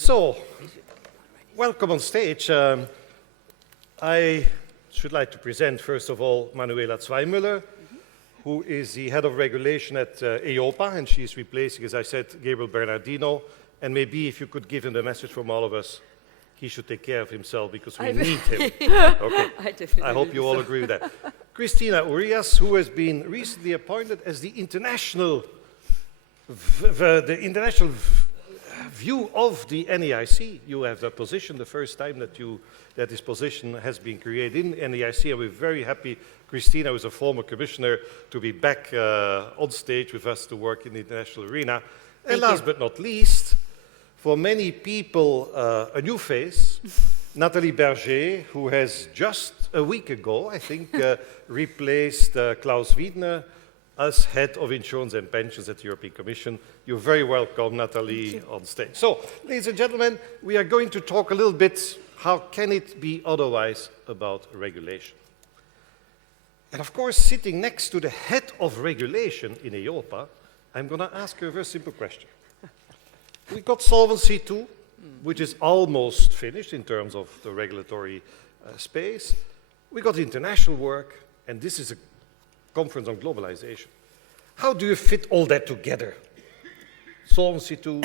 So, welcome on stage. I should like to present, first of all, Manuela Zweimueller, who is the head of regulation at EIOPA, and she's replacing, as I said, Gabriel Bernardino. And maybe if you could give him the message from all of us, he should take care of himself because we need him. Okay. I hope you all agree with that. Christina Urias, who has been recently appointed as the international view of the NAIC. You have that position, the first time that this position has been created in NAIC, and we're very happy, Christina, who is a former commissioner, to be back on stage with us to work in the international arena. And last but not least, for many people, a new face, Nathalie Berger, who has just a week ago, I think, replaced Klaus Wiedner as head of insurance and pensions at the European Commission. You're very welcome, Nathalie, on stage. So, ladies and gentlemen, we are going to talk a little bit, how can it be otherwise, about regulation. And of course, sitting next to the head of regulation in EIOPA, I'm going to ask you a very simple question. We got Solvency II, which is almost finished in terms of the regulatory space. We got international work, and this is a conference on globalization. How do you fit all that together? Solvency II,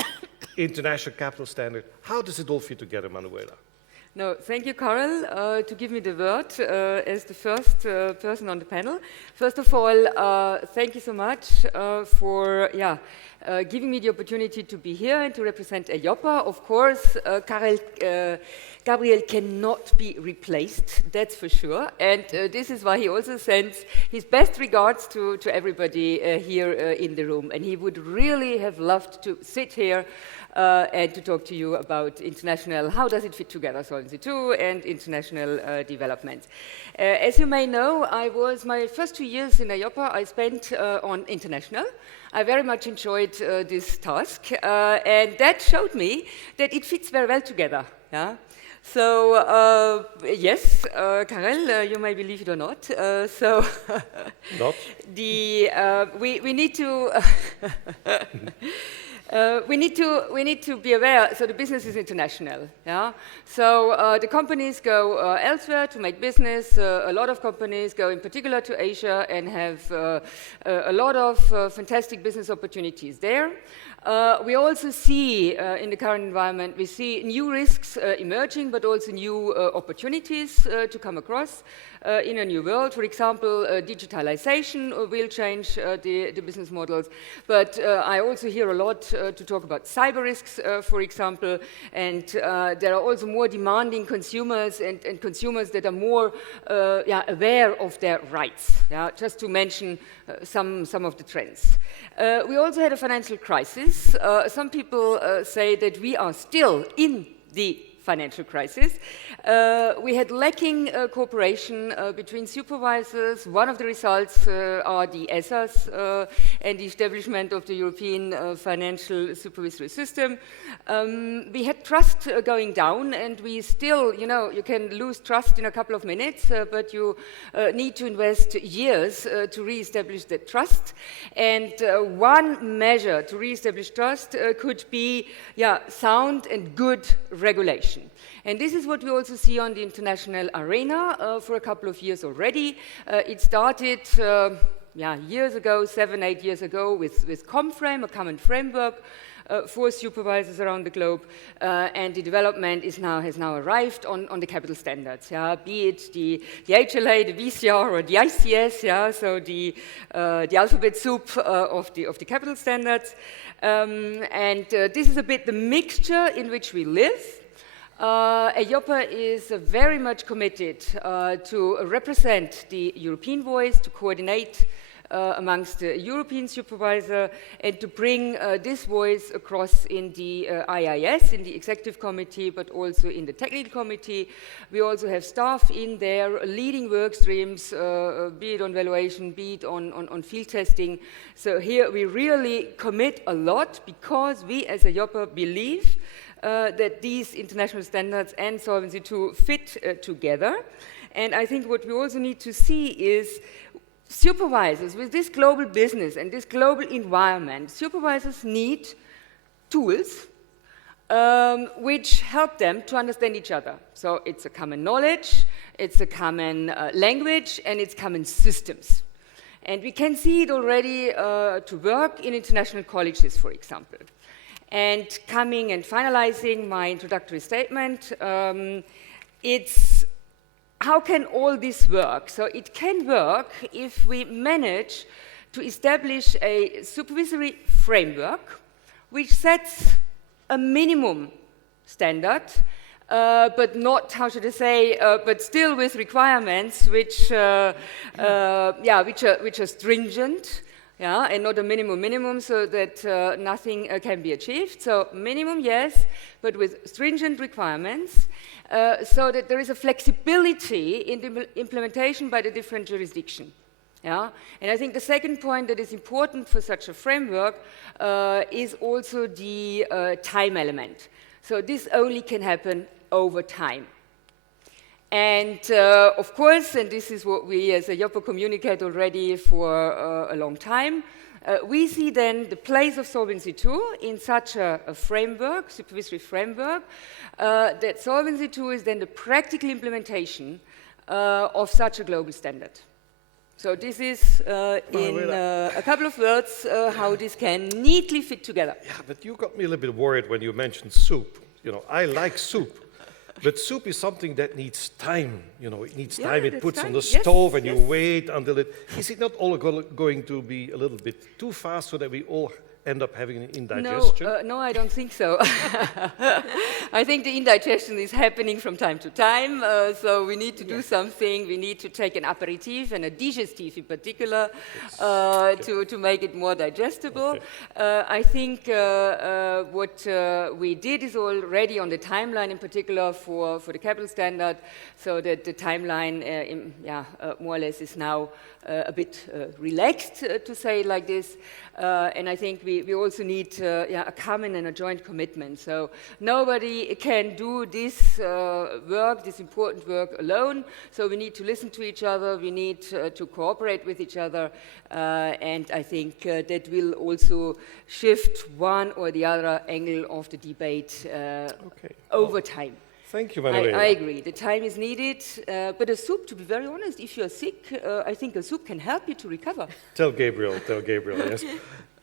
international capital standard. How does it all fit together, Manuela? No, thank you, Karel, to give me the word as the first person on the panel. First of all, thank you so much for giving me the opportunity to be here and to represent EIOPA. Of course, Gabriel cannot be replaced, that's for sure. And this is why he also sends his best regards to everybody here in the room. And he would really have loved to sit here and to talk to you about international, how does it fit together, Solvency II and international developments. As you may know, my first 2 years in EIOPA I spent on international. I very much enjoyed this task, and that showed me that it fits very well together. Yeah? So, yes, Karel, you may believe it or not. Not? We need to... we need to be aware, so the business is international, yeah? So the companies go elsewhere to make business. A lot of companies go in particular to Asia and have a lot of fantastic business opportunities there. We also see, in the current environment, we see new risks emerging, but also new opportunities to come across in a new world. For example, digitalization will change the business models. But I also hear a lot to talk about cyber risks, for example, and there are also more demanding consumers and consumers that are more aware of their rights, just to mention some of the trends. We also had a financial crisis. Some people say that we are still in the financial crisis. We had lacking cooperation between supervisors. One of the results are the ESAs and the establishment of the European Financial Supervisory System. We had trust going down, and we still, you can lose trust in a couple of minutes, but you need to invest years to re-establish that trust. And one measure to re-establish trust could be sound and good regulation. And this is what we also see on the international arena for a couple of years already. It started years ago, 7-8 years ago, with ComFrame, a common framework for supervisors around the globe, and the development has now arrived on the capital standards, be it the HLA, the VCR, or the ICS, so the alphabet soup of the capital standards. And this is a bit the mixture in which we live. EIOPA is very much committed to represent the European voice, to coordinate amongst the European supervisor, and to bring this voice across in the IIS, in the executive committee, but also in the technical committee. We also have staff in there leading work streams, be it on valuation, be it on field testing. So here we really commit a lot because we as EIOPA believe that these international standards and Solvency II fit together. And I think what we also need to see is supervisors with this global business and this global environment, supervisors need tools which help them to understand each other. So it's a common knowledge, it's a common language, and it's common systems. And we can see it already to work in international colleges, for example. And coming and finalizing my introductory statement, it's how can all this work? So it can work if we manage to establish a supervisory framework which sets a minimum standard, but not, how should I say, but still with requirements which are stringent, and not a minimum, so that nothing can be achieved. So minimum, yes, but with stringent requirements, so that there is a flexibility in the implementation by the different jurisdiction. Yeah? And I think the second point that is important for such a framework is also the time element. So this only can happen over time. And of course, and this is what we as EIOPA communicate already for a long time, we see then the place of Solvency II in such a framework, supervisory framework, that Solvency II is then the practical implementation of such a global standard. So this is, in a couple of words, how this can neatly fit together. Yeah, but you got me a little bit worried when you mentioned soup. You know, I like soup. But soup is something that needs time. You know, it needs time. It puts on the stove and you wait until it... Is it not all going to be a little bit too fast so that we all end up having an indigestion? No, I don't think so. I think the indigestion is happening from time to time, so we need to do something. We need to take an aperitif and a digestif in particular to make it more digestible. Okay. I think what we did is already on the timeline in particular for the capital standard, so that the timeline more or less is now a bit relaxed, to say it like this. And I think we also need a common and a joint commitment. So nobody can do this work, this important work alone. So we need to listen to each other. We need to cooperate with each other. And I think that will also shift one or the other angle of the debate over time. Thank you, Manuela. I agree. The time is needed, but a soup, to be very honest, if you're sick, I think a soup can help you to recover. Tell Gabriel, yes.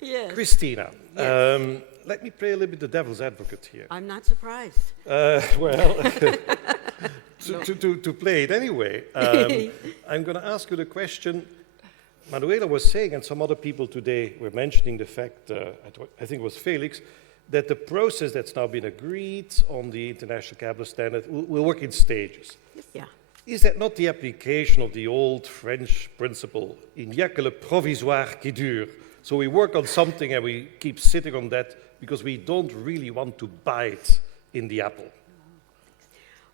Yes. Christina, yes. Let me play a little bit the devil's advocate here. I'm not surprised. Well, to play it anyway, I'm going to ask you the question. Manuela was saying, and some other people today were mentioning the fact, I think it was Felix, that the process that's now been agreed on the international capital standard will work in stages. Yeah. Is that not the application of the old French principle, il n'y a que le provisoire qui dure? So we work on something and we keep sitting on that because we don't really want to bite in the apple.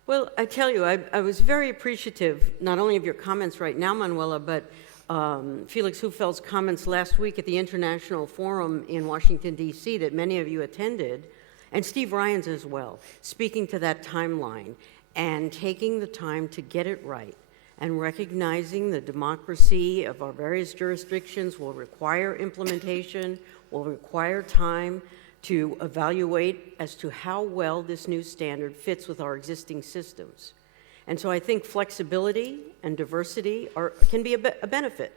Well, I tell you, I was very appreciative, not only of your comments right now, Manuela, but Felix Huffeld's comments last week at the International Forum in Washington, D.C., that many of you attended, and Steve Ryan's as well, speaking to that timeline and taking the time to get it right and recognizing the democracy of our various jurisdictions will require implementation, will require time to evaluate as to how well this new standard fits with our existing systems. And so I think flexibility and diversity can be a benefit.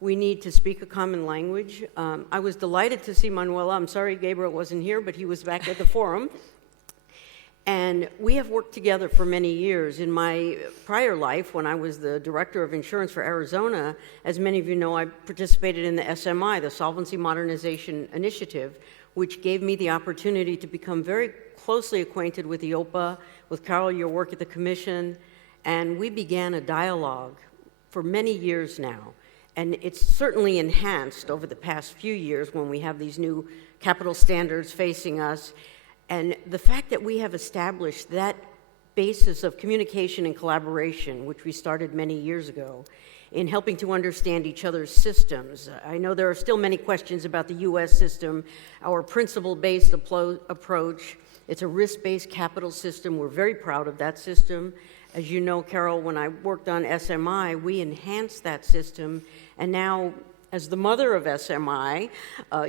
We need to speak a common language. I was delighted to see Manuela. I'm sorry Gabriel wasn't here, but he was back at the forum. And we have worked together for many years. In my prior life, when I was the director of insurance for Arizona, as many of you know, I participated in the SMI, the Solvency Modernization Initiative, which gave me the opportunity to become very closely acquainted with EIOPA, with Carol, your work at the Commission, and we began a dialogue for many years now. And it's certainly enhanced over the past few years when we have these new capital standards facing us. And the fact that we have established that basis of communication and collaboration, which we started many years ago, in helping to understand each other's systems. I know there are still many questions about the US system, our principle-based approach. It's a risk-based capital system. We're very proud of that system. As you know, Carol, when I worked on SMI, we enhanced that system, and now as the mother of SMI,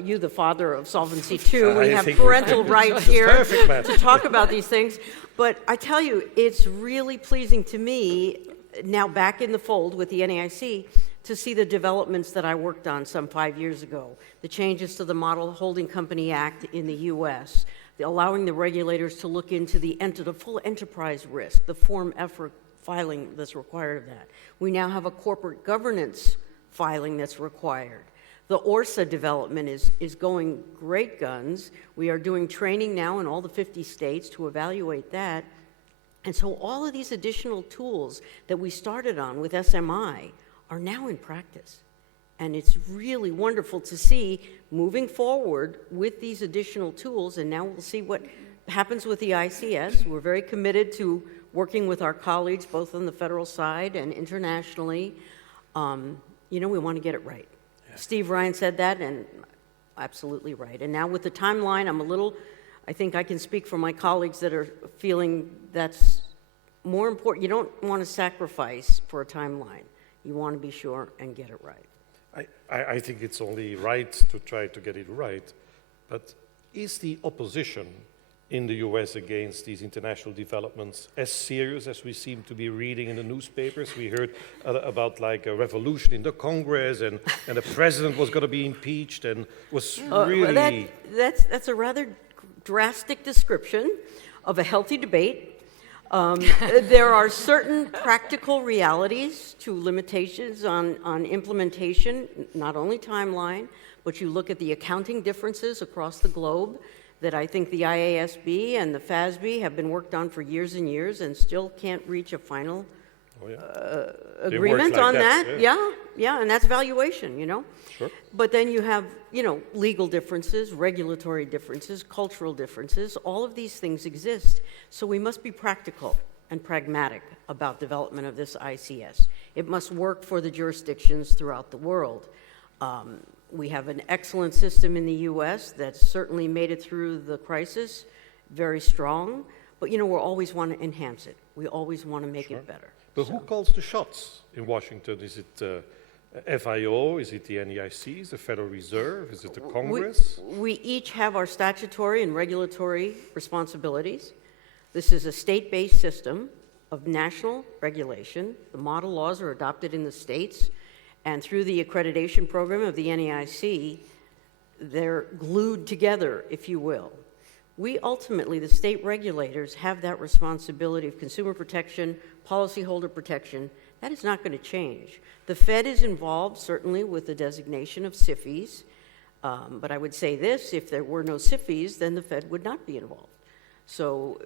you the father of Solvency II, we I have think parental rights here perfect match. to talk about these things. But I tell you, it's really pleasing to me, now back in the fold with the NAIC, to see the developments that I worked on some 5 years ago. The changes to the Model Holding Company Act in the US, allowing the regulators to look into the full enterprise risk, the Form F filing that's required of that. We now have a corporate governance filing that's required. The ORSA development is going great guns. We are doing training now in all the 50 states to evaluate that. And so all of these additional tools that we started on with SMI are now in practice. And it's really wonderful to see moving forward with these additional tools, and now we'll see what happens with the ICS. We're very committed to working with our colleagues, both on the federal side and internationally. We want to get it right. Yeah. Steve Ryan said that, and absolutely right. And now with the timeline, I think I can speak for my colleagues that are feeling that's more important. You don't want to sacrifice for a timeline. You want to be sure and get it right. I think it's only right to try to get it right, but is the opposition in the US against these international developments as serious as we seem to be reading in the newspapers? We heard about like a revolution in the Congress and the president was going to be impeached and was really... That's a rather drastic description of a healthy debate. There are certain practical realities to limitations on implementation, not only timeline, but you look at the accounting differences across the globe that I think the IASB and the FASB have been worked on for years and years and still can't reach a final agreement on that. Yeah, and that's valuation, Sure. But then you have, legal differences, regulatory differences, cultural differences. All of these things exist. So we must be practical and pragmatic about development of this ICS. It must work for the jurisdictions throughout the world. We have an excellent system in the US that's certainly made it through the crisis, very strong. But, we always want to enhance it. We always want to make it better. But who calls the shots in Washington? Is it FIO? Is it the NAIC? Is it the Federal Reserve? Is it the Congress? We each have our statutory and regulatory responsibilities. This is a state-based system of national regulation. The model laws are adopted in the states, and through the accreditation program of the NAIC, they're glued together, if you will. We ultimately, the state regulators, have that responsibility of consumer protection, policyholder protection. That is not going to change. The Fed is involved, certainly, with the designation of SIFIs. But I would say this, if there were no SIFIs, then the Fed would not be involved. So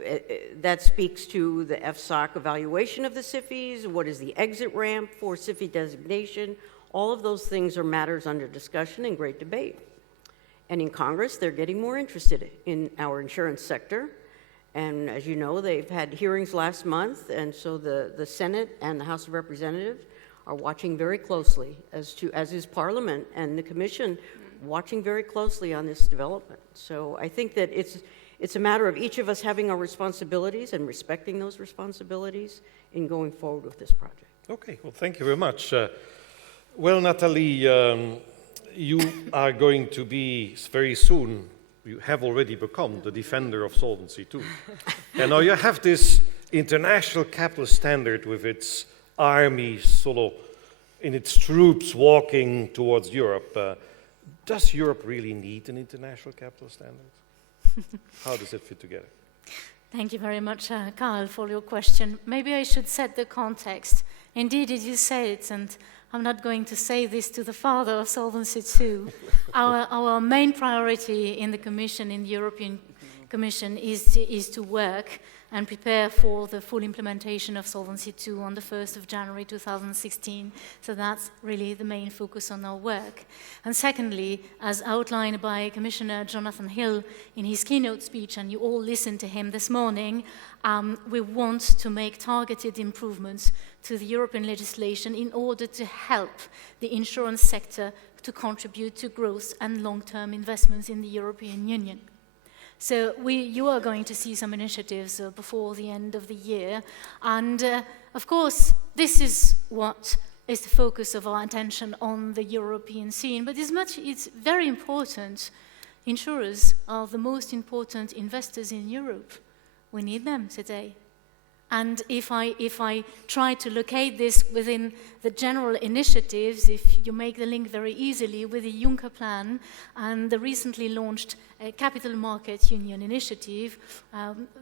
that speaks to the FSOC evaluation of the SIFIs, what is the exit ramp for SIFI designation. All of those things are matters under discussion and great debate. And in Congress, they're getting more interested in our insurance sector. And as you know, they've had hearings last month, and so the Senate and the House of Representatives are watching very closely, as is Parliament and the Commission, watching very closely on this development. So I think that it's a matter of each of us having our responsibilities and respecting those responsibilities in going forward with this project. Okay, well, thank you very much. Well, Nathalie, you are going to be very soon, you have already become the defender of Solvency II. And now you have this international capital standard with its army sort of in its troops walking towards Europe. Does Europe really need an international capital standard? How does it fit together? Thank you very much, Carl, for your question. Maybe I should set the context. Indeed, as you say it, and I'm not going to say this to the father of Solvency II. Our main priority in the Commission, in the European Commission, is to work and prepare for the full implementation of Solvency II on the 1st of January 2016. So that's really the main focus on our work. And secondly, as outlined by Commissioner Jonathan Hill in his keynote speech, and you all listened to him this morning, we want to make targeted improvements to the European legislation in order to help the insurance sector to contribute to growth and long-term investments in the European Union. So you are going to see some initiatives before the end of the year. And of course, this is what is the focus of our attention on the European scene, but it's very important. Insurers are the most important investors in Europe. We need them today. And if I try to locate this within the general initiatives, if you make the link very easily with the Juncker plan and the recently launched Capital Market Union initiative,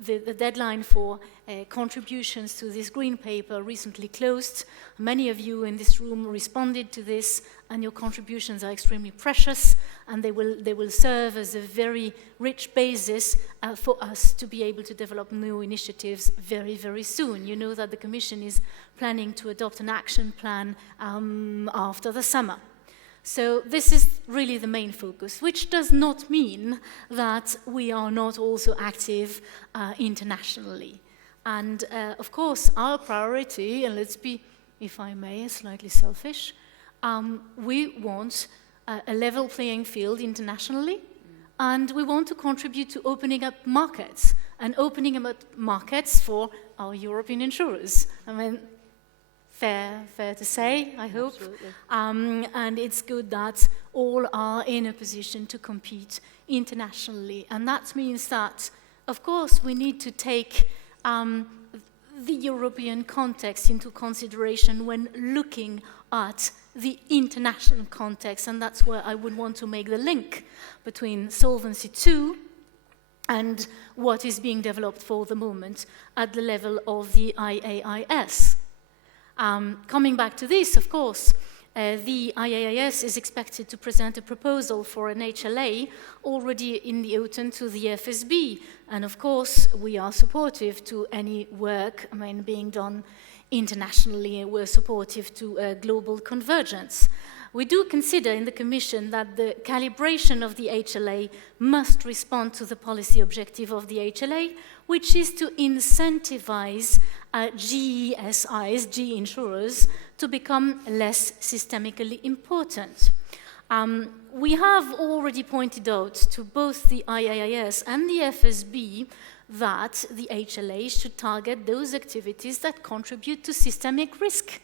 the deadline for contributions to this green paper recently closed. Many of you in this room responded to this, and your contributions are extremely precious, and they will serve as a very rich basis for us to be able to develop new initiatives very, very soon. You know that the Commission is planning to adopt an action plan after the summer. So this is really the main focus, which does not mean that we are not also active internationally. And of course, our priority, and let's be, if I may, slightly selfish, we want a level playing field internationally, and we want to contribute to opening up markets, and opening up markets for our European insurers. I mean, fair to say, I hope. And it's good that all are in a position to compete internationally. And that means that, of course, we need to take the European context into consideration when looking at the international context, and that's where I would want to make the link between Solvency II and what is being developed for the moment at the level of the IAIS. Coming back to this, of course, the IAIS is expected to present a proposal for an HLA already in the autumn to the FSB. And of course, we are supportive to any work being done internationally, and we're supportive to global convergence. We do consider in the Commission that the calibration of the HLA must respond to the policy objective of the HLA, which is to incentivize GESIs, G insurers, to become less systemically important. We have already pointed out to both the IAIS and the FSB that the HLA should target those activities that contribute to systemic risk,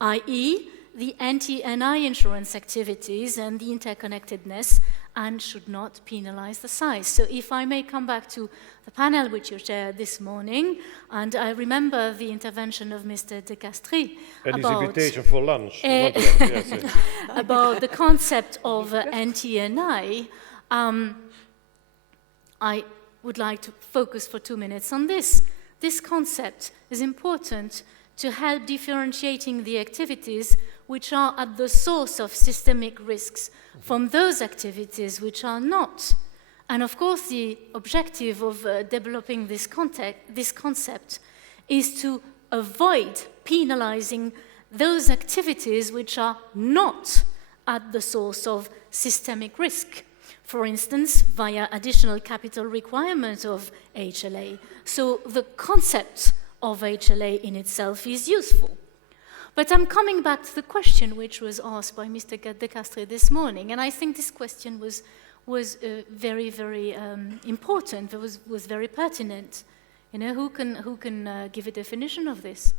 i.e., the anti-NI insurance activities and the interconnectedness, and should not penalize the size. So if I may come back to the panel which you chaired this morning, and I remember the intervention of Mr. de Castries about his invitation for lunch. About the concept of anti-NI, I would like to focus for 2 minutes on this. This concept is important to help differentiating the activities which are at the source of systemic risks from those activities which are not. And of course, the objective of developing this concept is to avoid penalizing those activities which are not at the source of systemic risk. For instance, via additional capital requirements of HLA. So the concept of HLA in itself is useful. But I'm coming back to the question which was asked by Mr. de Castries this morning, and I think this question was very, very important. It was very pertinent. You know, who can give a definition of this?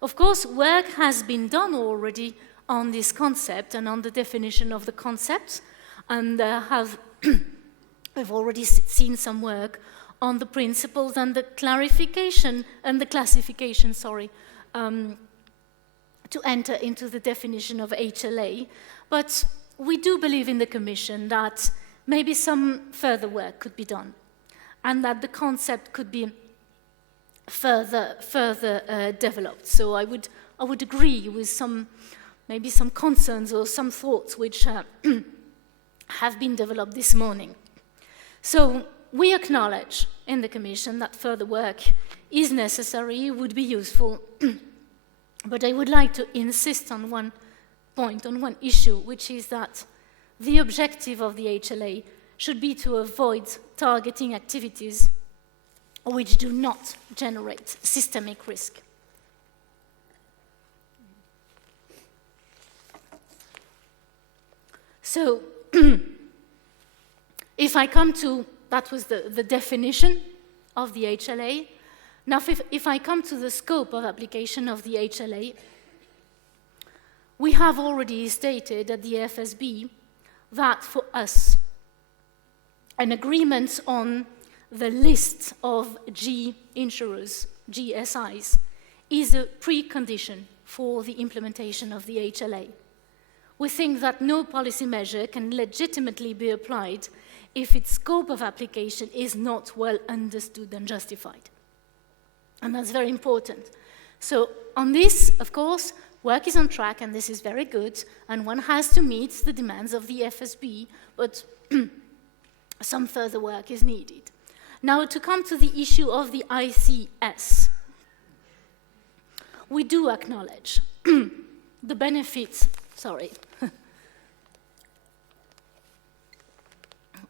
Of course, work has been done already on this concept and on the definition of the concept, and we've already seen some work on the principles and the clarification and the classification, to enter into the definition of HLA. But we do believe in the Commission that maybe some further work could be done, and that the concept could be further developed. So I would agree with maybe some concerns or some thoughts which have been developed this morning. So we acknowledge in the Commission that further work is necessary, would be useful, but I would like to insist on one point, on one issue, which is that the objective of the HLA should be to avoid targeting activities which do not generate systemic risk. So, if I come to, that was the definition of the HLA. Now, if I come to the scope of application of the HLA, we have already stated at the FSB that for us, an agreement on the list of G insurers, GSIs, is a precondition for the implementation of the HLA. We think that no policy measure can legitimately be applied if its scope of application is not well understood and justified. And that's very important. So on this, of course, work is on track, and this is very good, and one has to meet the demands of the FSB, but some further work is needed. Now, to come to the issue of the ICS, we do acknowledge the benefits,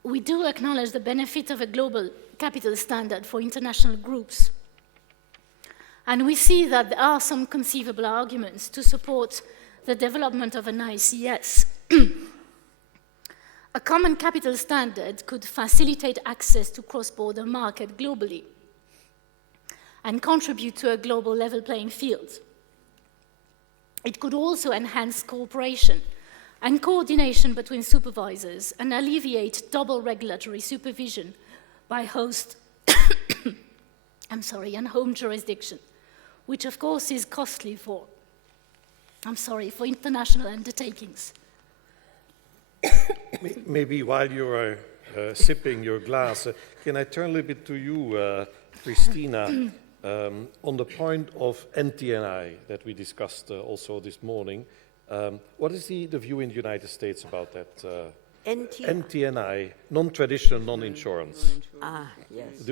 we do acknowledge the benefit of a global capital standard for international groups. And we see that there are some conceivable arguments to support the development of an ICS. A common capital standard could facilitate access to cross-border market globally and contribute to a global level playing field. It could also enhance cooperation and coordination between supervisors and alleviate double regulatory supervision by host and home jurisdiction, which of course is costly for international undertakings. Maybe while you are sipping your glass, can I turn a little bit to you, Christina, on the point of NTNI that we discussed also this morning. What is the view in the United States about that? NTNI, non-traditional, non-insurance. Yes.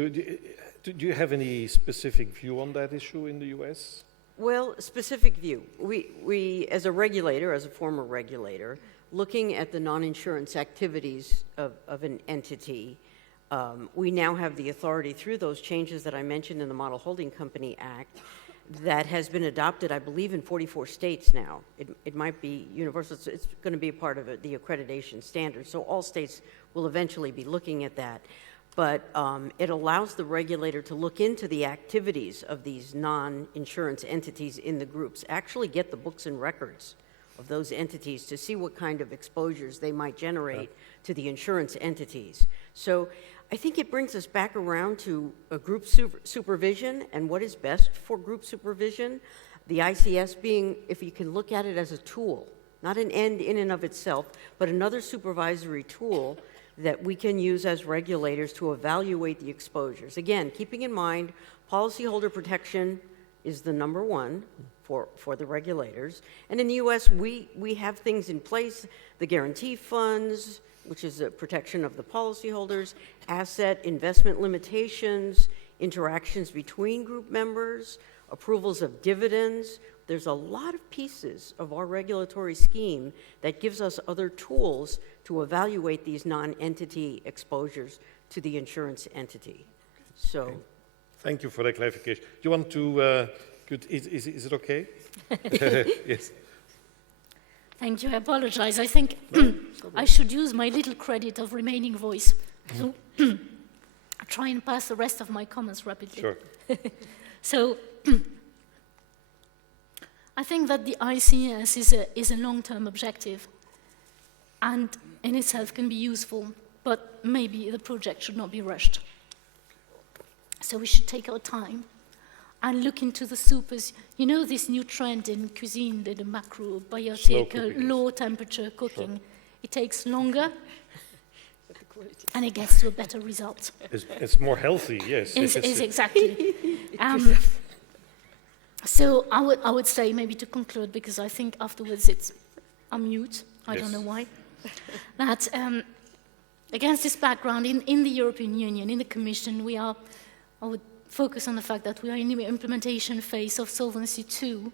Do you have any specific view on that issue in the US? Well, specific view. We, as a regulator, as a former regulator, looking at the non-insurance activities of an entity, we now have the authority through those changes that I mentioned in the Model Holding Company Act that has been adopted, I believe, in 44 states now. It might be universal. It's going to be a part of the accreditation standard. So all states will eventually be looking at that. But it allows the regulator to look into the activities of these non-insurance entities in the groups, actually get the books and records of those entities to see what kind of exposures they might generate to the insurance entities. So I think it brings us back around to a group supervision and what is best for group supervision. The ICS being, if you can look at it as a tool, not an end in and of itself, but another supervisory tool that we can use as regulators to evaluate the exposures. Again, keeping in mind, policyholder protection is the number one for the regulators. And in the US, we have things in place, the guarantee funds, which is a protection of the policyholders, asset investment limitations, interactions between group members, approvals of dividends. There's a lot of pieces of our regulatory scheme that gives us other tools to evaluate these non-entity exposures to the insurance entity. So, okay. Thank you for that clarification. Do you want to, is it okay? Yes. Thank you, I apologize. I think I should use my little credit of remaining voice to try and pass the rest of my comments rapidly. Sure. So, I think that the ICS is a long-term objective and in itself can be useful, but maybe the project should not be rushed. So we should take our time and look into the supers. You know this new trend in cuisine, the macrobiotic, low-temperature cooking. Sure. It takes longer, and it gets to a better result. It's more healthy, yes. Is exactly. So I would say, maybe to conclude, because I think afterwards I'm mute, I don't know why, that against this background, in the European Union, in the Commission, I would focus on the fact that we are in the implementation phase of Solvency II,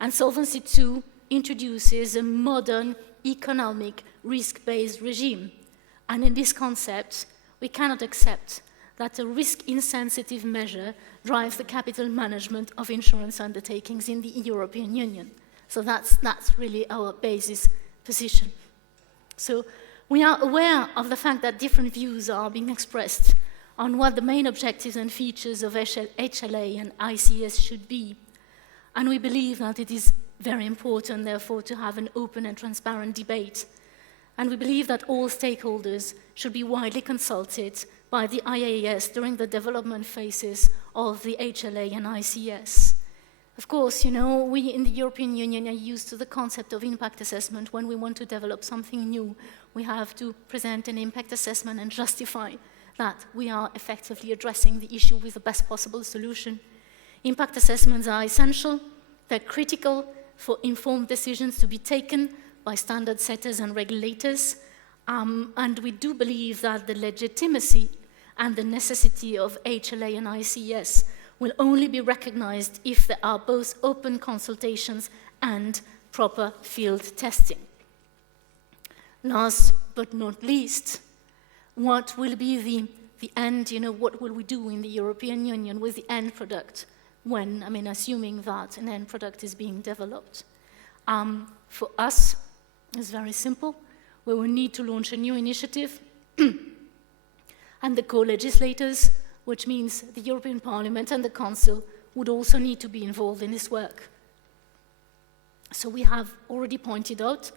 and Solvency II introduces a modern economic risk-based regime. And in this concept, we cannot accept that a risk-insensitive measure drives the capital management of insurance undertakings in the European Union. So that's really our basis position. So we are aware of the fact that different views are being expressed on what the main objectives and features of HLA and ICS should be. And we believe that it is very important, therefore, to have an open and transparent debate. And we believe that all stakeholders should be widely consulted by the IAS during the development phases of the HLA and ICS. Of course, we in the European Union are used to the concept of impact assessment. When we want to develop something new, we have to present an impact assessment and justify that we are effectively addressing the issue with the best possible solution. Impact assessments are essential. They're critical for informed decisions to be taken by standard setters and regulators. And we do believe that the legitimacy and the necessity of HLA and ICS will only be recognized if there are both open consultations and proper field testing. Last but not least, what will be the end, what will we do in the European Union with the end product when, assuming that an end product is being developed? For us, it's very simple. We will need to launch a new initiative and the co-legislators, which means the European Parliament and the Council, would also need to be involved in this work. So we have already pointed out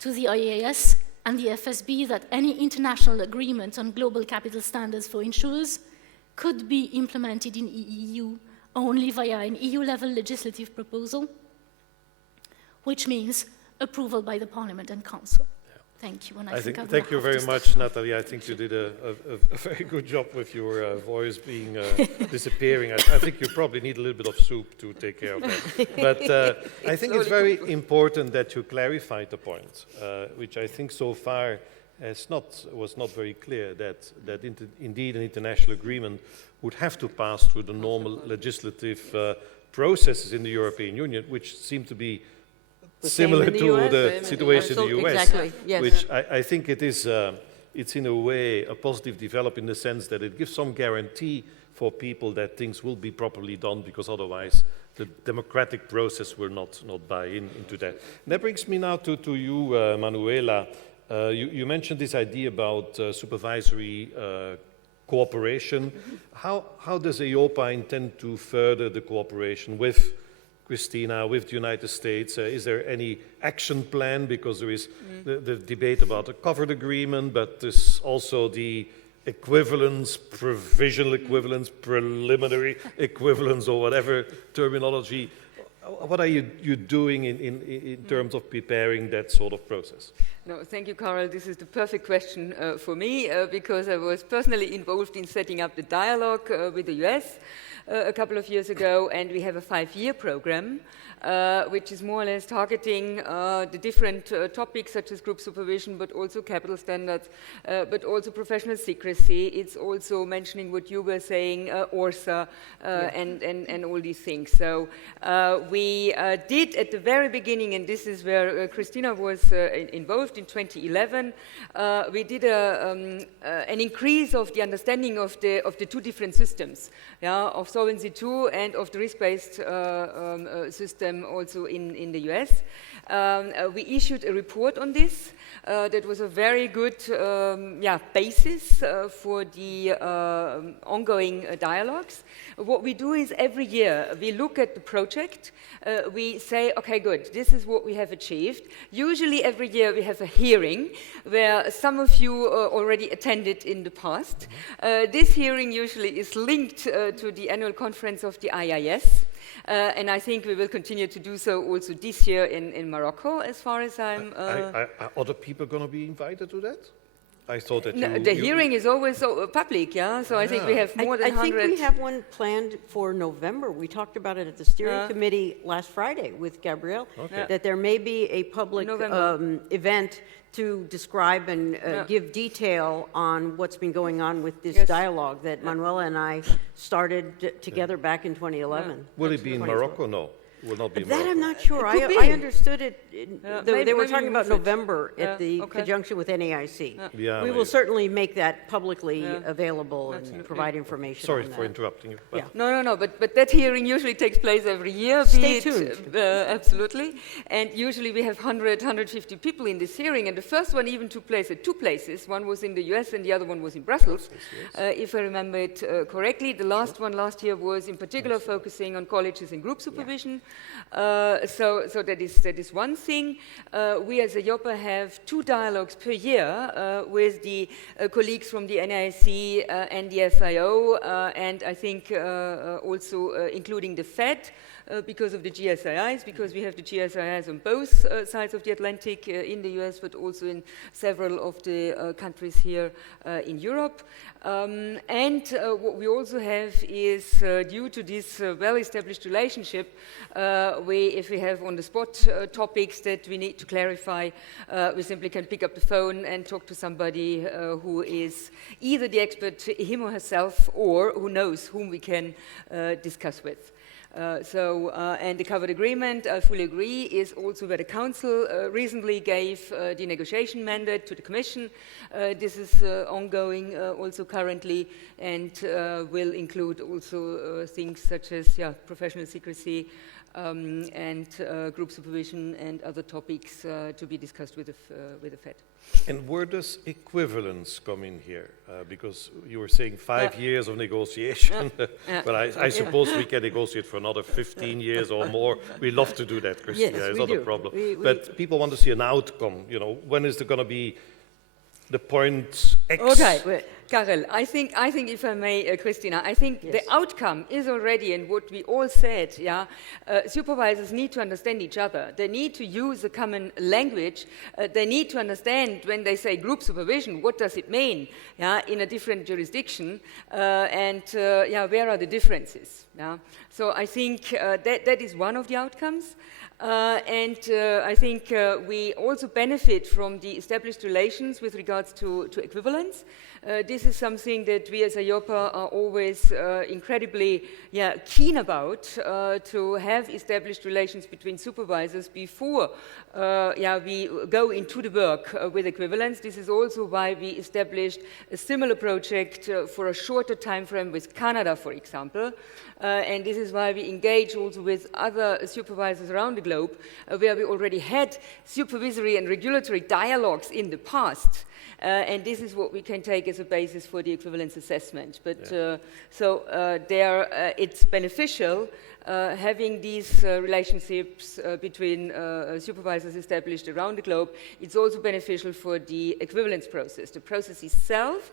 to the IAS and the FSB that any international agreement on global capital standards for insurers could be implemented in EU only via an EU-level legislative proposal, which means approval by the Parliament and Council. Thank you. And thank you very much, Nathalie. I think you did a very good job with your voice being disappearing. I think you probably need a little bit of soup to take care of that. But I think it's very important that you clarified the point, which I think so far was not very clear, that indeed an international agreement would have to pass through the normal legislative processes in the European Union, which seem to be similar to the situation in the US, exactly, yes. Which I think it's in a way a positive development in the sense that it gives some guarantee for people that things will be properly done, because otherwise the democratic process will not buy into that. And that brings me now to you, Manuela. You mentioned this idea about supervisory cooperation. How does EIOPA intend to further the cooperation with Christina, with the United States? Is there any action plan? Because there is the debate about a covered agreement, but there's also the equivalence, provisional equivalence, preliminary equivalence, or whatever terminology. What are you doing in terms of preparing that sort of process? No, thank you, Carl. This is the perfect question for me, because I was personally involved in setting up the dialogue with the US a couple of years ago, and we have a 5-year program which is more or less targeting the different topics such as group supervision, but also capital standards, but also professional secrecy. It's also mentioning what you were saying, ORSA, and all these things. So we did at the very beginning, and this is where Christina was involved in 2011, we did an increase of the understanding of the two different systems, of Solvency II and of the risk-based system also in the US. We issued a report on this that was a very good basis for the ongoing dialogues. What we do is every year we look at the project, we say, okay, good, this is what we have achieved. Usually every year we have a hearing where some of you already attended in the past. This hearing usually is linked to the annual conference of the IIS. And I think we will continue to do so also this year in Morocco, as far as I'm... Are other people going to be invited to that? I thought that the hearing is always so public, so I think we have more than 100... I think we have one planned for November. We talked about it at the steering committee last Friday with Gabrielle, that there may be a public event to describe and give detail on what's been going on with this dialogue that Manuela and I started together back in 2011. Will it be in Morocco? No. Will not be in Morocco. That I'm not sure. I understood it. They were talking about November at the conjunction with NAIC. We will certainly make that publicly available and provide information. Sorry for interrupting you. No. But that hearing usually takes place every year. Stay tuned. Absolutely. And usually we have 100, 150 people in this hearing. And the first one even took place at 2 places. One was in the US and the other one was in Brussels, if I remember it correctly. The last one last year was in particular focusing on colleges and group supervision. So that is one thing. We as EIOPA have 2 dialogues per year with the colleagues from the NAIC and the FIO, and I think also including the Fed, because of the GSIIs, because we have the GSIIs on both sides of the Atlantic, in the US, but also in several of the countries here in Europe. And what we also have is, due to this well-established relationship, if we have on-the-spot topics that we need to clarify, we simply can pick up the phone and talk to somebody who is either the expert, him or herself, or who knows whom we can discuss with. And the covered agreement, I fully agree, is also where the Council recently gave the negotiation mandate to the Commission. This is ongoing also currently, and will include also things such as professional secrecy and group supervision and other topics to be discussed with the Fed. And where does equivalence come in here? Because you were saying 5 years of negotiation, but I suppose we can negotiate for another 15 years or more. We love to do that, Christina. Yes, it's we not a do. problem. We But people want to see an outcome. You know, when is there going to be the point X? Okay, well, Karel, I think if I may, Christina, I think the outcome is already in what we all said, supervisors need to understand each other. They need to use a common language. They need to understand when they say group supervision, what does it mean, in a different jurisdiction, and where are the differences, So I think that is one of the outcomes. I think we also benefit from the established relations with regards to equivalence. This is something that we as EIOPA are always incredibly keen about, to have established relations between supervisors before we go into the work with equivalence. This is also why we established a similar project for a shorter time frame with Canada, for example. And this is why we engage also with other supervisors around the globe, where we already had supervisory and regulatory dialogues in the past. And this is what we can take as a basis for the equivalence assessment. But it's beneficial having these relationships between supervisors established around the globe. It's also beneficial for the equivalence process. The process itself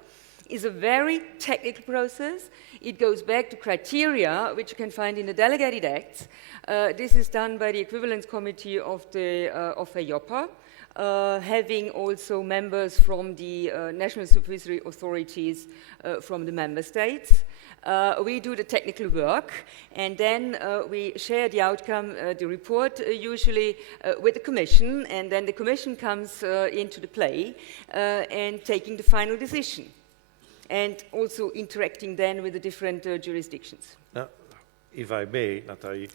is a very technical process. It goes back to criteria, which you can find in the delegated acts. This is done by the equivalence committee of EIOPA, having also members from the national supervisory authorities from the member states. We do the technical work, and then we share the outcome, the report usually with the Commission, and then the Commission comes into the play and taking the final decision, and also interacting then with the different jurisdictions. Now, if I may, Nathalie,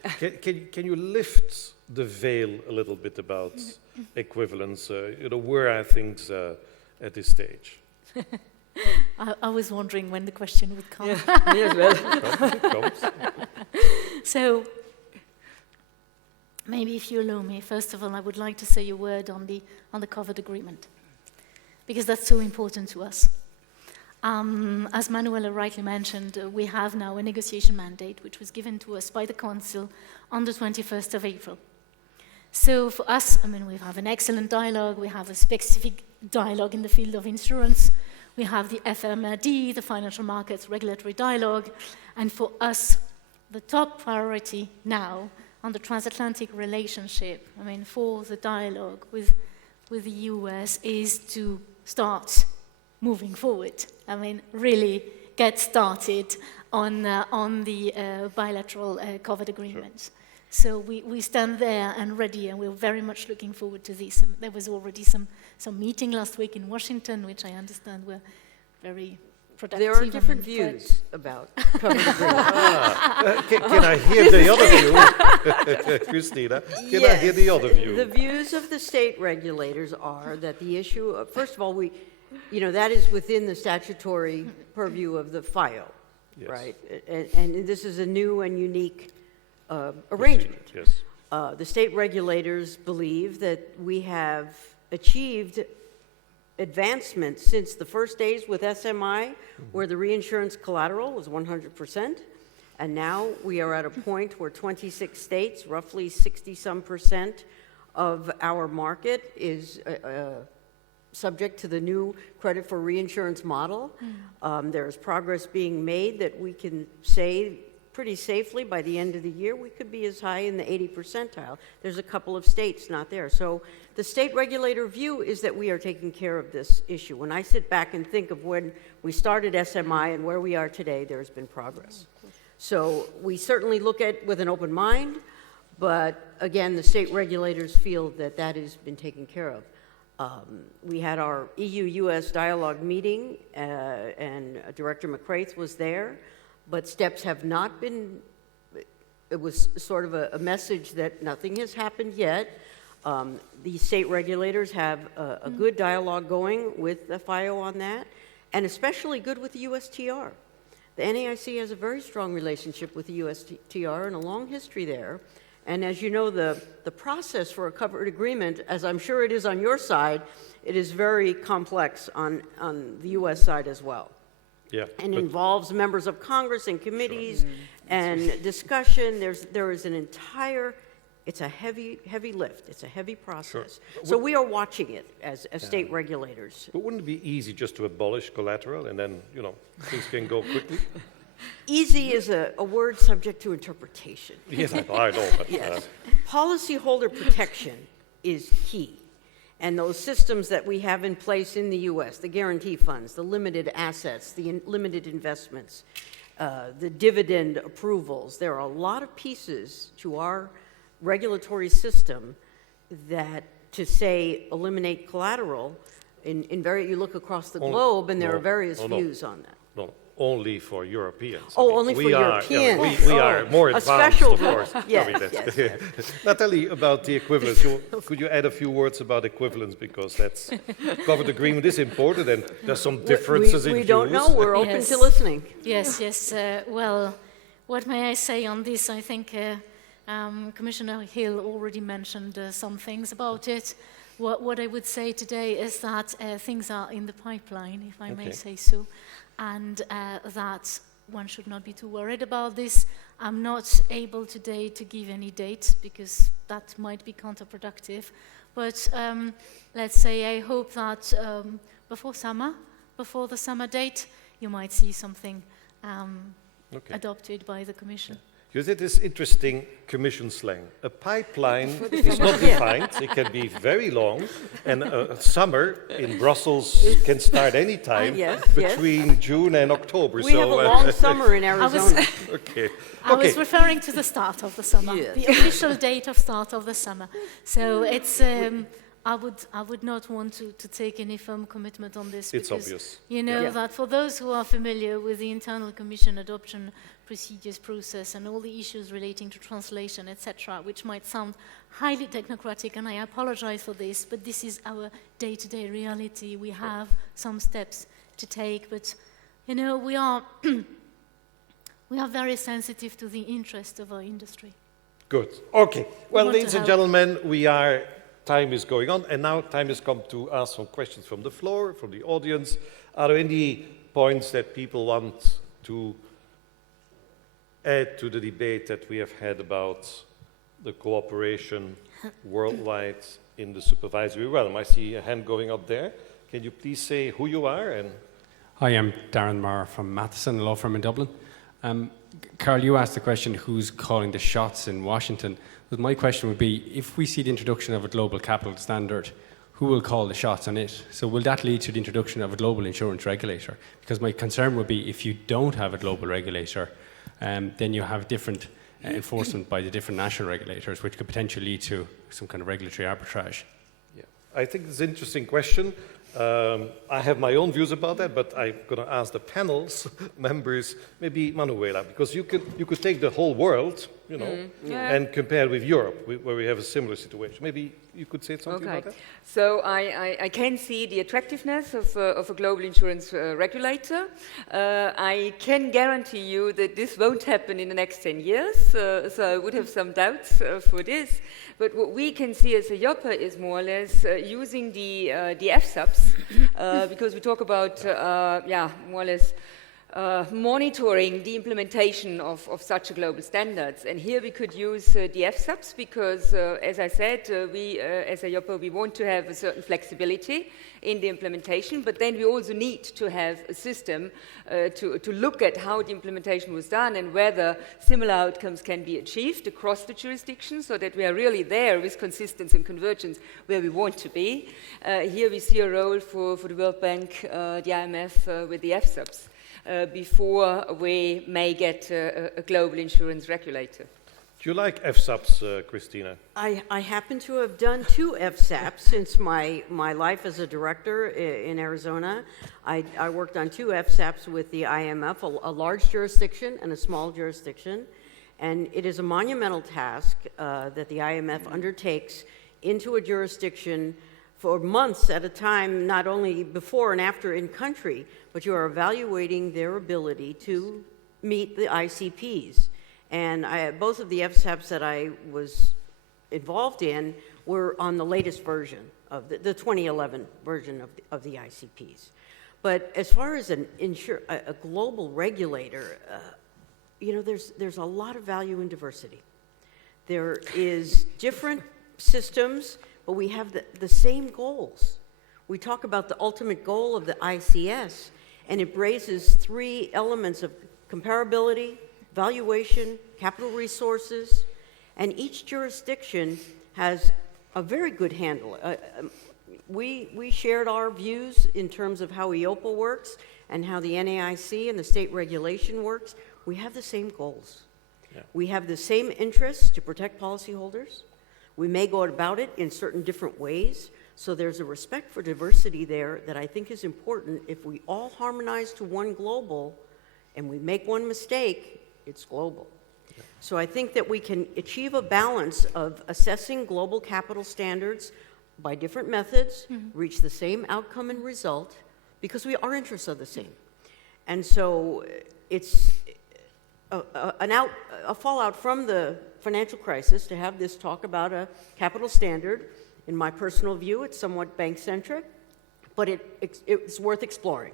can you lift the veil a little bit about equivalence? Where are things at this stage? I was wondering when the question would come. Me as well. It comes. So, maybe if you allow me, first of all, I would like to say a word on the covered agreement, because that's so important to us. As Manuela rightly mentioned, we have now a negotiation mandate which was given to us by the Council on the 21st of April. So for us, we have an excellent dialogue, we have a specific dialogue in the field of insurance, we have the FMRD, the financial markets regulatory dialogue, and for us, the top priority now on the transatlantic relationship, for the dialogue with the US, is to start moving forward. Really get started on the bilateral covered agreements. Sure. So we stand there and ready, and we're very much looking forward to this. There was already some meeting last week in Washington, which I understand were very productive. There are different views about covered agreements. Can I hear the other view, Christina? Can I hear the other view? The views of the state regulators are that the issue of, first of all, that is within the statutory purview of the FIO, yes. Right? And this is a new and unique arrangement. Yes. The state regulators believe that we have achieved advancement since the first days with SMI, where the reinsurance collateral was 100%, And now we are at a point where 26 states, roughly 60-some% of our market is subject to the new credit for reinsurance model. There's progress being made that we can say pretty safely by the end of the year we could be as high in the 80 percentile. There's a couple of states not there. So the state regulator view is that we are taking care of this issue. When I sit back and think of when we started SMI and where we are today, there's been progress. So we certainly look at with an open mind, but again, the state regulators feel that that has been taken care of. We had our EU-US dialogue meeting, and Director McCraith was there, but steps have not been, it was sort of a message that nothing has happened yet. The state regulators have a good dialogue going with the FIO on that, and especially good with the USTR. The NAIC has a very strong relationship with the USTR and a long history there. And as you know, the process for a covered agreement, as I'm sure it is on your side, it is very complex on the US side as well. Yeah, and involves members of Congress and committees and discussion. There is an entire, it's a heavy lift. It's a heavy process. Sure. So we are watching it as state regulators. But wouldn't it be easy just to abolish collateral and then, things can go quickly? Easy is a word subject to interpretation. Yes, I know. But, Yes. Policyholder protection is key. And those systems that we have in place in the U.S., the guarantee funds, the limited assets, the limited investments, the dividend approvals, there are a lot of pieces to our regulatory system that, to say, eliminate collateral, you look across the globe and there are various views on that. No, only for Europeans. Oh, only for Europeans. We are more advanced, special of course. Yes. Nathalie, about the equivalence, could you add a few words about equivalence, because that's covered agreement is important and there's some differences in we views. don't know. We're open Yes. to listening. Yes. Well, what may I say on this? I think Commissioner Hill already mentioned some things about it. What I would say today is that things are in the pipeline, if I may say so, and that one should not be too worried about this. I'm not able today to give any date because that might be counterproductive, but let's say I hope that before the summer date, you might see something adopted by the Commission. You said this interesting Commission slang. A pipeline is not defined. It can be very long, and summer in Brussels can start any time between June and October. We have a long summer in Arizona. I was referring to the start of the summer, the official date of start of the summer. So it's. I would not want to take any firm commitment on this. It's because obvious. You know that for those who are familiar with the internal Commission adoption procedures process and all the issues relating to translation, etc., which might sound highly technocratic, and I apologize for this, but this is our day-to-day reality. We have some steps to take, but we are we are very sensitive to the interest of our industry. Good. Okay. Well, ladies and gentlemen, time is going on, and now time has come to ask some questions from the floor, from the audience. Are there any points that people want to add to the debate that we have had about the cooperation worldwide in the supervisory realm? I see a hand going up there. Can you please say who you are? Hi, I'm Darren Marr from Matheson, a law firm in Dublin. Carl, you asked the question, who's calling the shots in Washington? But my question would be, if we see the introduction of a global capital standard, who will call the shots on it? So will that lead to the introduction of a global insurance regulator? Because my concern would be, if you don't have a global regulator, then you have different enforcement by the different national regulators, which could potentially lead to some kind of regulatory arbitrage. Yeah, I think it's an interesting question. I have my own views about that, but I'm going to ask the panel's members, maybe Manuela, because you could take the whole world, and compare with Europe, where we have a similar situation. Maybe you could say something about that? So I can see the attractiveness of a global insurance regulator. I can guarantee you that this won't happen in the next 10 years, so I would have some doubts for this. But what we can see as EIOPA is more or less using the FSUPs, because we talk about, more or less, monitoring the implementation of such a global standards. And here we could use the FSAPs because, as I said, we, as EIOPA, we want to have a certain flexibility in the implementation, but then we also need to have a system to look at how the implementation was done and whether similar outcomes can be achieved across the jurisdiction so that we are really there with consistency and convergence where we want to be. Here we see a role for the World Bank, the IMF with the FSAPs. Before we may get a global insurance regulator. Do you like FSAPs, Christina? I happen to have done 2 FSAPs since my life as a director in Arizona. I worked on 2 FSAPs with the IMF, a large jurisdiction and a small jurisdiction. And it is a monumental task that the IMF undertakes into a jurisdiction for months at a time, not only before and after in country, but you are evaluating their ability to meet the ICPs. And both of the FSAPs that I was involved in were on the latest version of the 2011 version of the ICPs. But as far as a global regulator, you know, there's a lot of value in diversity. There is different systems, but we have the same goals. We talk about the ultimate goal of the ICS, and it raises 3 elements of comparability, valuation, capital resources, and each jurisdiction has a very good handle. We shared our views in terms of how EIOPA works and how the NAIC and the state regulation works. We have the same goals. Yeah. We have the same interests to protect policyholders. We may go about it in certain different ways, so there's a respect for diversity there that I think is important. If we all harmonize to one global and we make one mistake, it's global. Yeah. So I think that we can achieve a balance of assessing global capital standards by different methods, reach the same outcome and result, because our interests are the same. And so it's a fallout from the financial crisis to have this talk about a capital standard. In my personal view, it's somewhat bank-centric, but it's worth exploring.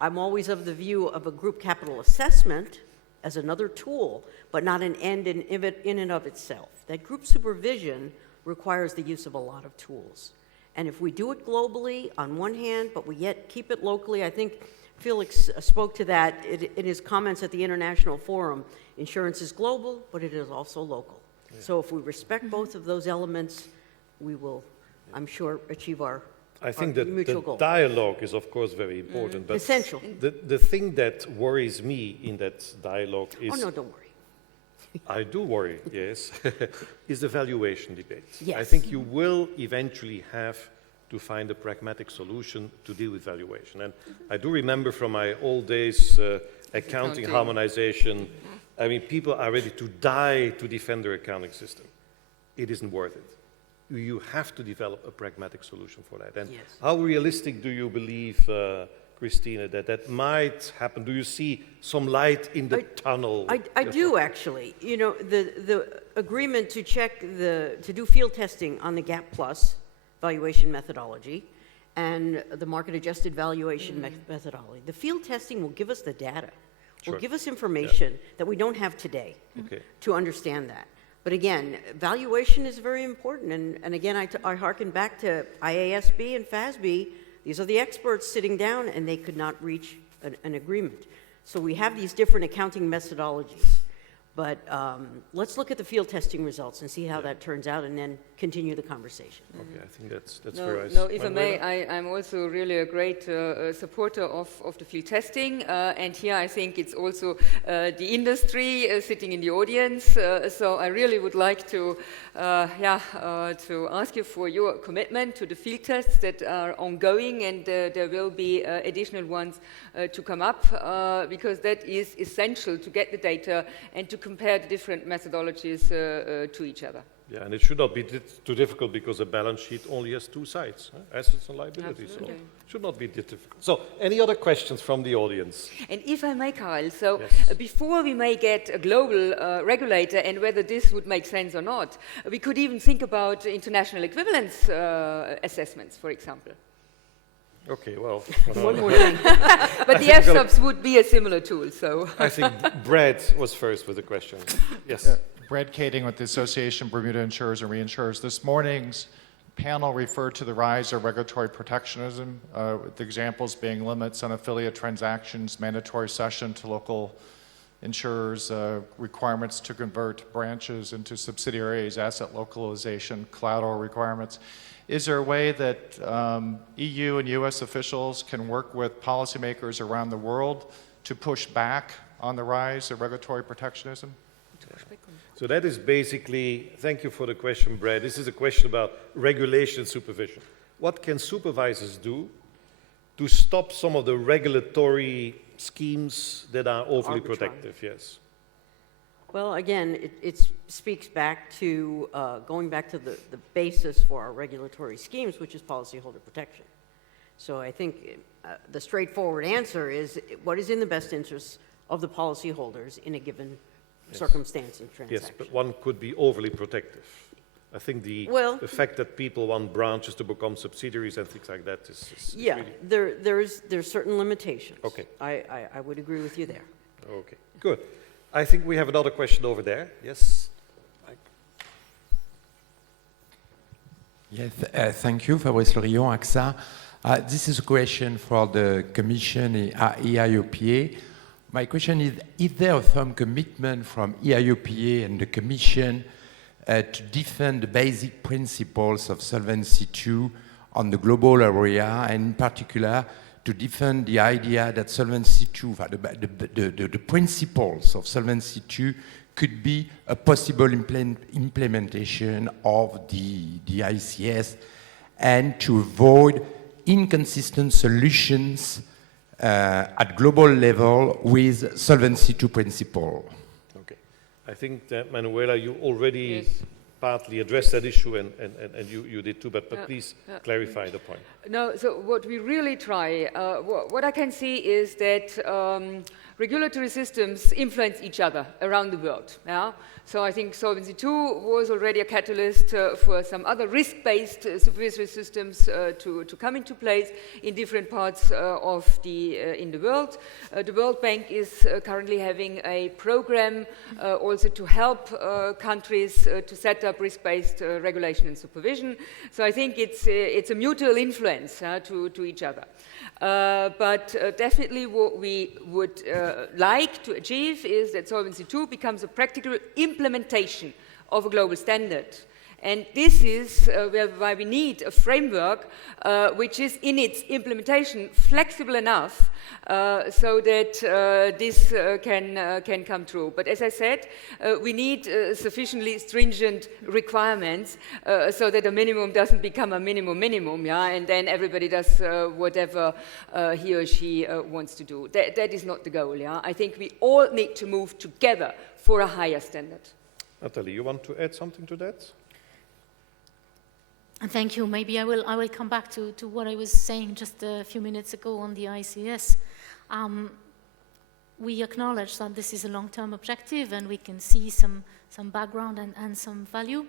I'm always of the view of a group capital assessment as another tool, but not an end in and of itself. That group supervision requires the use of a lot of tools. And if we do it globally on one hand, but we yet keep it locally, I think Felix spoke to that in his comments at the International Forum. Insurance is global, but it is also local. Yeah. So if we respect both of those elements, we will, I'm sure, achieve our I think that the dialogue is, of course, very important. But essential. The thing that worries me in that dialogue is... Oh, no, don't worry. I do worry, yes, is the valuation debate. Yes. I think you will eventually have to find a pragmatic solution to deal with valuation. And I do remember from my old days, accounting harmonization, I mean, people are ready to die to defend their accounting system. It isn't worth it. You have to develop a pragmatic solution for that. And how realistic do you believe, Christina, that might happen? Do you see some light in the tunnel? I do, actually. You know, the agreement to to do field testing on the GAP Plus valuation methodology and the market-adjusted valuation methodology. The field testing will give us the data, will give us information that we don't have today to understand that. But again, valuation is very important. And again, I hearken back to IASB and FASB. These are the experts sitting down, and they could not reach an agreement. So we have these different accounting methodologies. But let's look at the field testing results and see how that turns out, and then continue the conversation. Okay, I think that's very nice. No, if I may, I'm also really a great supporter of the field testing, and here I think it's also the industry sitting in the audience. So I really would like to ask you for your commitment to the field tests that are ongoing, and there will be additional ones to come up, because that is essential to get the data and to compare the different methodologies to each other. Yeah, and it should not be too difficult because a balance sheet only has 2 sides, assets and liabilities. So it should not be difficult. So, any other questions from the audience? And if I may, Karl, so before we may get a global regulator and whether this would make sense or not, we could even think about international equivalence assessments, for example. Okay, well, One more thing. But the FSOPs would be a similar tool, so. I think Brad was first with the question. Yes. Brad Kading with the Association of Bermuda Insurers and Reinsurers. This morning's panel referred to the rise of regulatory protectionism, with examples being limits on affiliate transactions, mandatory cession to local insurers, requirements to convert branches into subsidiaries, asset localization, collateral requirements. Is there a way that EU and US officials can work with policymakers around the world to push back on the rise of regulatory protectionism? So that is basically, thank you for the question, Brad. This is a question about regulation and supervision. What can supervisors do to stop some of the regulatory schemes that are overly protective? Yes. Well, again, it speaks back to going back to the basis for our regulatory schemes, which is policyholder protection. So I think the straightforward answer is what is in the best interest of the policyholders in a given circumstance and transaction. Yes, but one could be overly protective. I think the fact that people want branches to become subsidiaries and things like that is yeah, really... there's certain limitations. Okay. I would agree with you there. Okay, good. I think we have another question over there. Yes? Yes, thank you, Fabrice Lorillon, AXA. This is a question for the Commission, EIOPA. My question is there a firm commitment from EIOPA and the Commission to defend the basic principles of Solvency II on the global area, and in particular, to defend the idea that Solvency II, the principles of Solvency II could be a possible implementation of the ICS, and to avoid inconsistent solutions at global level with Solvency II principle. Okay. I think that, Manuela, you already partly addressed that issue, and you did too, but please clarify the point. No, so what we really try, what I can see is that regulatory systems influence each other around the world. Yeah? So I think Solvency II was already a catalyst for some other risk-based supervisory systems to come into place in different parts of in the world. The World Bank is currently having a program also to help countries to set up risk-based regulation and supervision. So I think it's a mutual influence to each other. But definitely what we would like to achieve is that Solvency II becomes a practical implementation of a global standard. And this is why we need a framework which is in its implementation flexible enough so that this can come true. But as I said, we need sufficiently stringent requirements so that a minimum doesn't become a minimum, yeah, and then everybody does whatever he or she wants to do. That is not the goal, yeah. I think we all need to move together for a higher standard. Nathalie, you want to add something to that? Thank you. Maybe I will come back to what I was saying just a few minutes ago on the ICS. We acknowledge that this is a long-term objective, and we can see some background and some value.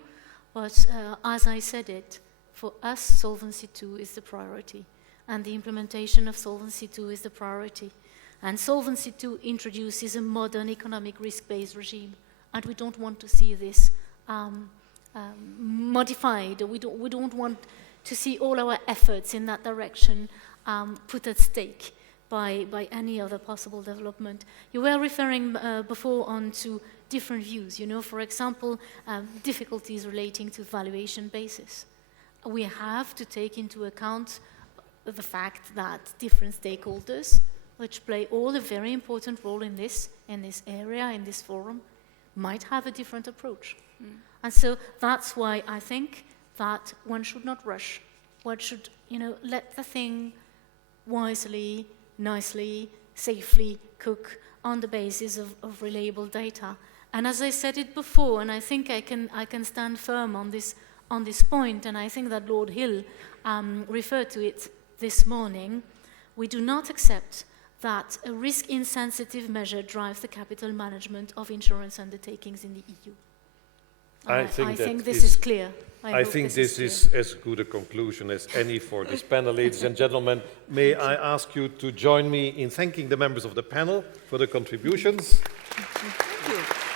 But as I said it, for us, Solvency II is the priority, and the implementation of Solvency II is the priority. And Solvency II introduces a modern economic risk-based regime, and we don't want to see this modified. We don't want to see all our efforts in that direction put at stake by any other possible development. You were referring before on to different views, for example, difficulties relating to valuation basis. We have to take into account the fact that different stakeholders, which play all a very important role in this area, in this forum, might have a different approach. And so that's why I think that one should not rush. One should, let the thing wisely, nicely, safely cook on the basis of reliable data. And as I said it before, and I think I can stand firm on this point, and I think that Lord Hill referred to it this morning, we do not accept that a risk-insensitive measure drives the capital management of insurance undertakings in the EU. I think this is clear. I hope think this this clear. is as good a conclusion as any for this panel. Ladies and gentlemen, may I ask you to join me in thanking the members of the panel for their contributions. Thank you.